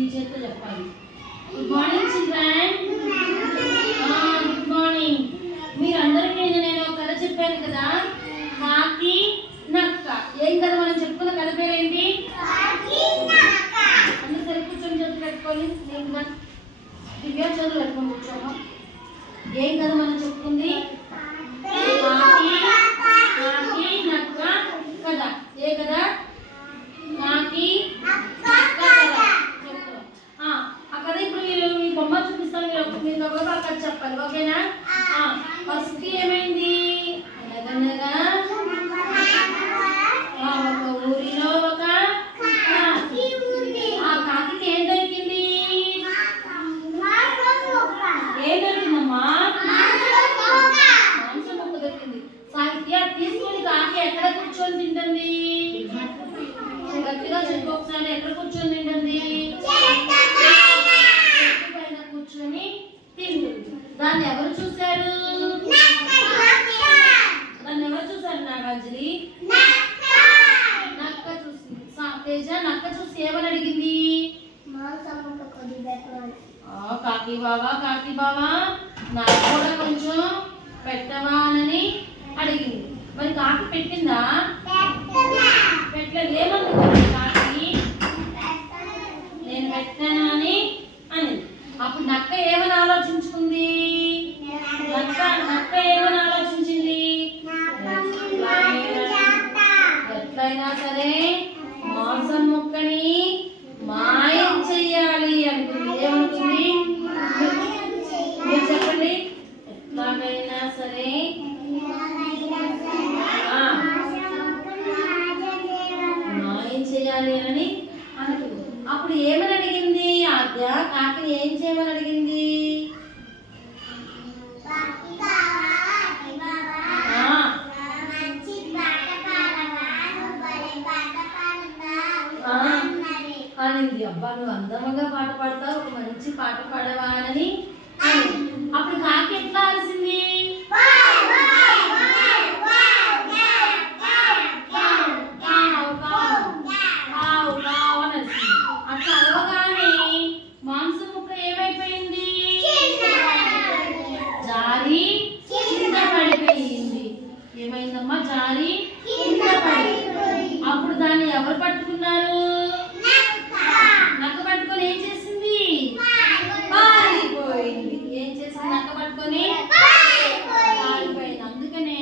మీ చేతితో చెప్పాలి. Good morning children. Good morning. మీరందరికీ నేను ఒక కథ చెప్పాను కదా, కాకి నక్క. ఏం కథ మనం చెప్పుకున్న కథ పేరు ఏంటి? అందరూ సరి కూర్చొని చేతులు పెట్టుకొని దివ్య చేతులు పెట్టుకొని కూర్చోమా. ఏం కథ మనం చెప్పుకుంది? కాకి నక్క కథ. ఏ కదా? కాకి నక్క కథ. ఆ కథ ఇప్పుడు మీరు మీ బొమ్మ చూపిస్తాను, మీరు ఒక కథ చెప్పాలి. ఓకేనా? ఫస్ట్ ఏమైంది? అనగనగా ఒక ఊరిలో ఒక ఆ కాకి ఏం దొరికింది? ఏం దొరికిందమ్మా? మాంసం ముక్క దొరికింది. సాహిత్య తీసుకొని కాకి ఎక్కడ కూర్చొని తింటుంది? గట్టిగా చెప్పు ఒకసారి. ఎక్కడ కూర్చొని తింటుంది? చెట్టు పైన కూర్చొని తింటుంది. దాన్ని ఎవరు చూశారు? దాన్ని ఎవరు చూశారు? నాగార్జుని నక్క చూసింది. తేజ నక్క చూసి ఏమని అడిగింది? కాకి బావా నాకు కూడా కొంచెం పెట్టవా అని అడిగింది. మరి కాకి పెట్టిందా? పెట్టలేదు. ఏమనుకుంది కాకి? నేను పెట్టాను అని అనింది. అప్పుడు నక్క ఏమని ఆలోచించుకుంది? నక్క ఏమని ఆలోచించింది? ఎట్లయినా సరే మాంసం ముక్కని మాయం చెయ్యాలి అనుకుంది. ఏమనుకుంది? మీరు చెప్పండి. ఎట్లాగైనా సరే మాయం చేయాలి అని అనుకుంది. అప్పుడు ఏమని అడిగింది ఆద్య? కాకిని ఏం చేయమని అడిగింది? అనింది. అబ్బా నువ్వు అందముగా పాట పాడతావు, ఒక మంచి పాట పాడవా అని. అప్పుడు కాకి ఎట్లా అరిసింది? అట్లా అరవగానే మాంసం ముక్క ఏమైపోయింది? జారి కింద పడిపోయింది. ఏమైందమ్మా? జారి కింద పడిపోయింది. అప్పుడు దాన్ని ఎవరు పట్టుకున్నారు? నక్క పట్టుకొని ఏం చేసింది? పారిపోయింది. ఏం చేసింది? నక్క పట్టుకొని పారిపోయింది. అందుకనే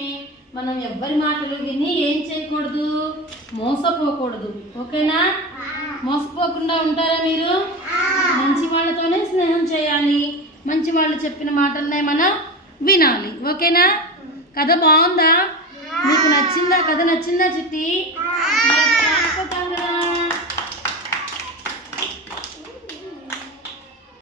మనం ఎవ్వరి మాటలు విని ఏం చేయకూడదు? మోసపోకూడదు. ఓకేనా? మోసపోకుండా ఉంటారా మీరు? మంచి వాళ్ళతోనే స్నేహం చేయాలి. మంచి వాళ్ళు చెప్పిన మాటలనే మనం వినాలి. ఓకేనా? కథ బాగుందా? మీకు నచ్చిందా? కథ నచ్చిందా చిట్టి?